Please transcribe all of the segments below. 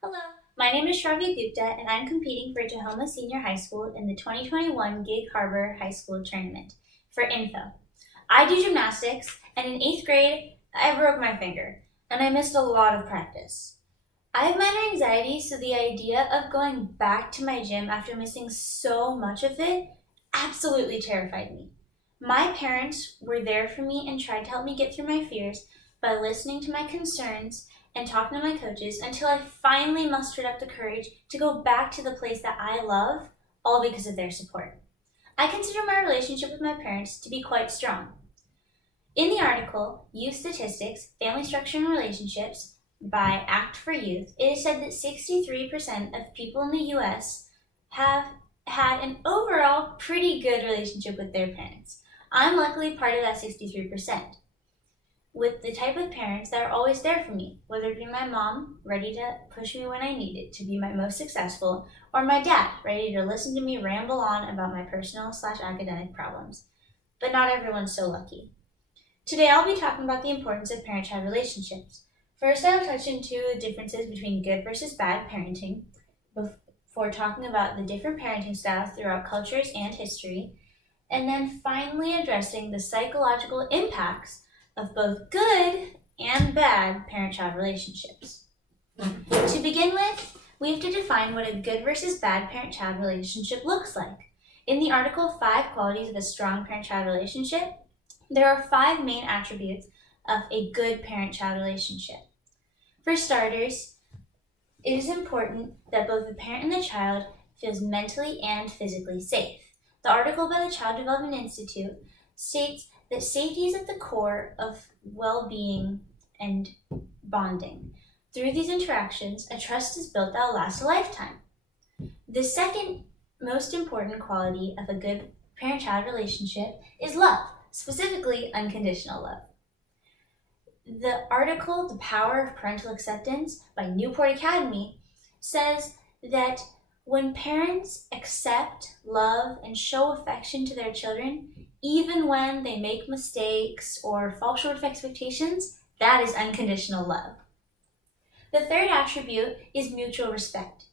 Hello, my name is Shravya Gupta and I'm competing for Tahoma Senior High School in the 2021 Gig Harbor High School Tournament. For info, I do gymnastics and in 8th grade I broke my finger and I missed a lot of practice. I have minor anxiety, so the idea of going back to my gym after missing so much of it absolutely terrified me. My parents were there for me and tried to help me get through my fears by listening to my concerns and talking to my coaches until I finally mustered up the courage to go back to the place that I love, all because of their support. I consider my relationship with my parents to be quite strong. In the article, Youth Statistics, Family Structure and Relationships by Act for Youth, it is said that 63% of people in the US have had an overall pretty good relationship with their parents. I'm luckily part of that 63%, with the type of parents that are always there for me, whether it be my mom, ready to push me when I need it to be my most successful, or my dad, ready to listen to me ramble on about my personal/academic problems. But not everyone's so lucky. Today I'll be talking about the importance of parent-child relationships. First, I'll touch into the differences between good versus bad parenting, before talking about the different parenting styles throughout cultures and history, and then finally addressing the psychological impacts of both good and bad parent-child relationships. To begin with, we have to define what a good versus bad parent-child relationship looks like. In the article 5 Qualities of a Strong Parent-Child Relationship, there are 5 main attributes of a good parent-child relationship. For starters, it is important that both the parent and the child feels mentally and physically safe. The article by the Child Development Institute states that safety is at the core of well-being and bonding. Through these interactions, a trust is built that will last a lifetime. The second most important quality of a good parent-child relationship is love, specifically unconditional love. The article, The Power of Parental Acceptance by Newport Academy, says that when parents accept, love, and show affection to their children, even when they make mistakes or fall short of expectations, that is unconditional love. The third attribute is mutual respect.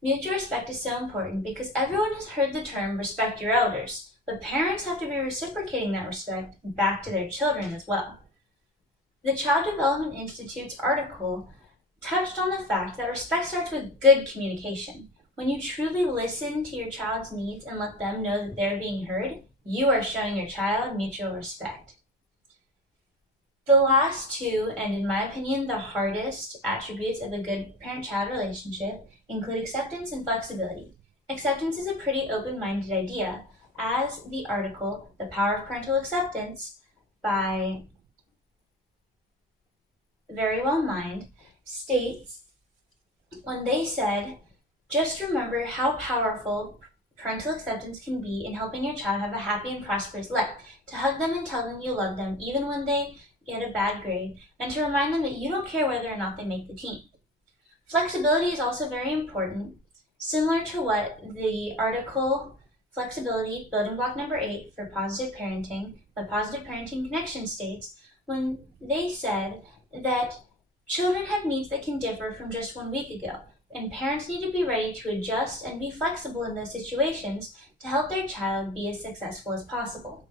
Mutual respect is so important because everyone has heard the term respect your elders, but parents have to be reciprocating that respect back to their children as well. The Child Development Institute's article touched on the fact that respect starts with good communication. When you truly listen to your child's needs and let them know that they're being heard, you are showing your child mutual respect. The last two, and in my opinion, the hardest attributes of a good parent-child relationship include acceptance and flexibility. Acceptance is a pretty open-minded idea, as the article, The Power of Parental Acceptance by Very Well Mind, states when they said, just remember how powerful parental acceptance can be in helping your child have a happy and prosperous life, to hug them and tell them you love them even when they get a bad grade, and to remind them that you don't care whether or not they make the team. Flexibility is also very important, similar to what the article Flexibility, Building Block Number 8 for Positive Parenting by Positive Parenting Connection states, when they said that children have needs that can differ from just 1 week ago, and parents need to be ready to adjust and be flexible in those situations to help their child be as successful as possible.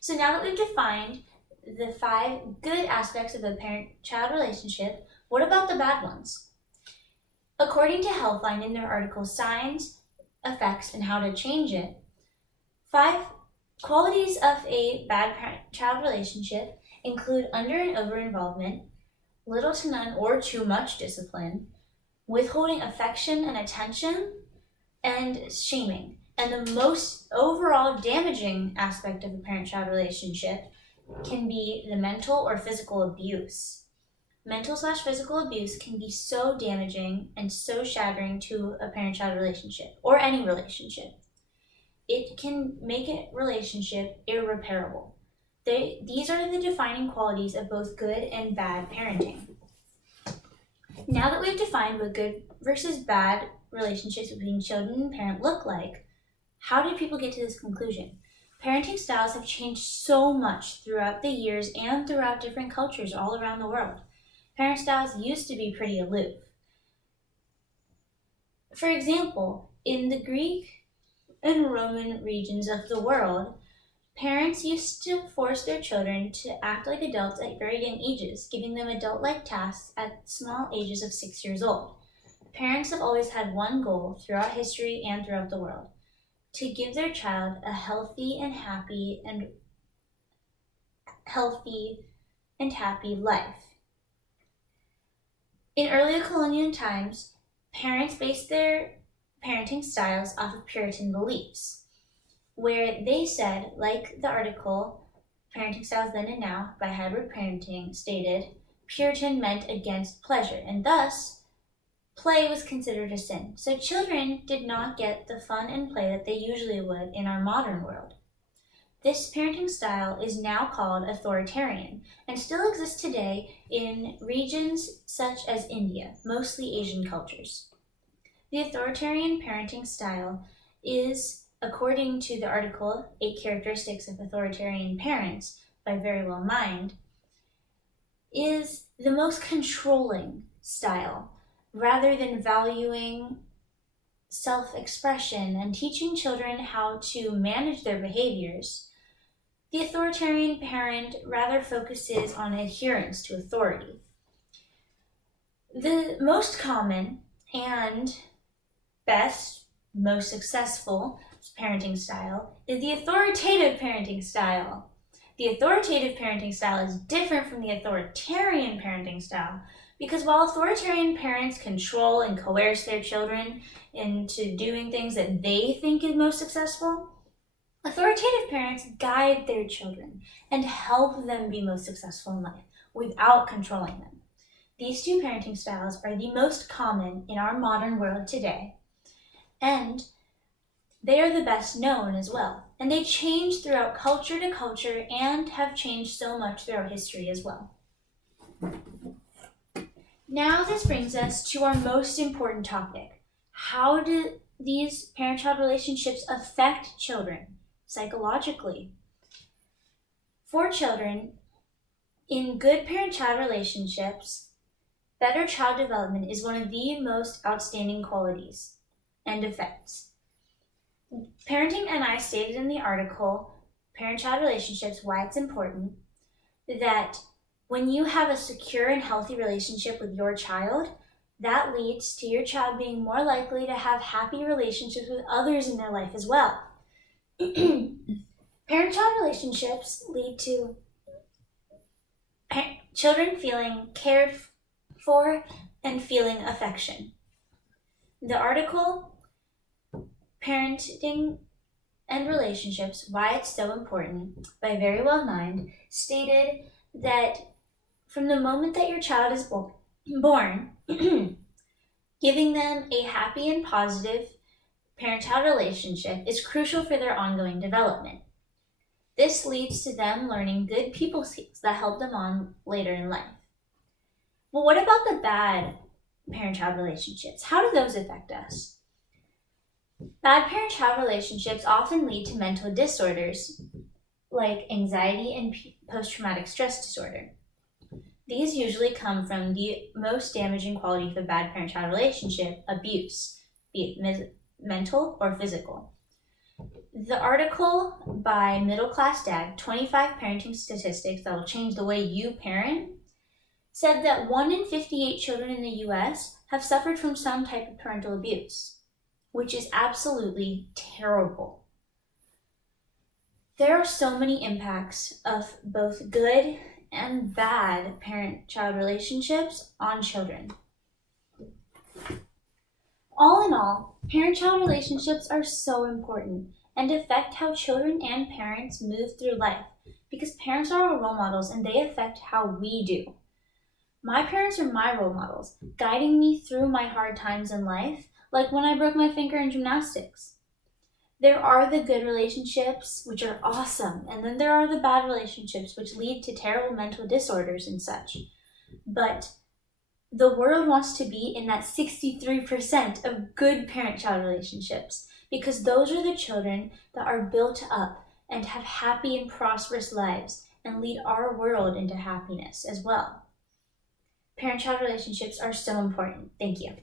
So now that we've defined the 5 good aspects of a parent-child relationship, what about the bad ones? According to Healthline in their article Signs, Effects, and How to Change It, 5 qualities of a bad parent-child relationship include under and over involvement, little to none or too much discipline, withholding affection and attention, and shaming. And the most overall damaging aspect of a parent-child relationship can be the mental or physical abuse. Mental/physical abuse can be so damaging and so shattering to a parent-child relationship, or any relationship. It can make a relationship irreparable. These are the defining qualities of both good and bad parenting. Now that we've defined what good versus bad relationships between children and parent look like, how did people get to this conclusion? Parenting styles have changed so much throughout the years and throughout different cultures all around the world. Parent styles used to be pretty aloof. For example, in the Greek and Roman regions of the world, parents used to force their children to act like adults at very young ages, giving them adult-like tasks at small ages of 6 years old. Parents have always had one goal throughout history and throughout the world: to give their child a healthy and happy life. In early colonial times, parents based their parenting styles off of Puritan beliefs, where they said, like the article, Parenting Styles Then and Now by Hybrid Parenting stated, Puritan meant against pleasure, and thus play was considered a sin. So children did not get the fun and play that they usually would in our modern world. This parenting style is now called authoritarian and still exists today in regions such as India, mostly Asian cultures. The authoritarian parenting style is, according to the article 8 Characteristics of Authoritarian Parents by Very Well Mind, is the most controlling style rather than valuing self-expression and teaching children how to manage their behaviors. The authoritarian parent rather focuses on adherence to authority. The most common and best, most successful parenting style is the authoritative parenting style. The authoritative parenting style is different from the authoritarian parenting style because while authoritarian parents control and coerce their children into doing things that they think is most successful, authoritative parents guide their children and help them be most successful in life without controlling them. These two parenting styles are the most common in our modern world today, and they are the best known as well. And they change throughout culture to culture and have changed so much throughout history as well. Now this brings us to our most important topic. How do these parent-child relationships affect children psychologically? For children, in good parent-child relationships, better child development is one of the most outstanding qualities and effects. Parenting and I stated in the article, Parent-Child Relationships, Why It's Important, that when you have a secure and healthy relationship with your child, that leads to your child being more likely to have happy relationships with others in their life as well. Parent-child relationships lead to children feeling cared for and feeling affection. The article, Parenting and Relationships, Why It's So Important, by Very Well Mind, stated that from the moment that your child is born, giving them a happy and positive parent-child relationship is crucial for their ongoing development. This leads to them learning good people skills that help them on later in life. Well, what about the bad parent-child relationships? How do those affect us? Bad parent-child relationships often lead to mental disorders like anxiety and post-traumatic stress disorder. These usually come from the most damaging quality of a bad parent-child relationship, abuse, be it mental or physical. The article by Middle Class Dad, 25 Parenting Statistics That Will Change the Way You Parent, said that 1 in 58 children in the US have suffered from some type of parental abuse, which is absolutely terrible. There are so many impacts of both good and bad parent-child relationships on children. All in all, parent-child relationships are so important and affect how children and parents move through life because parents are our role models and they affect how we do. My parents are my role models, guiding me through my hard times in life, like when I broke my finger in gymnastics. There are the good relationships, which are awesome, and then there are the bad relationships, which lead to terrible mental disorders and such. But the world wants to be in that 63% of good parent-child relationships, because those are the children that are built up and have happy and prosperous lives and lead our world into happiness as well. Parent-child relationships are so important. Thank you.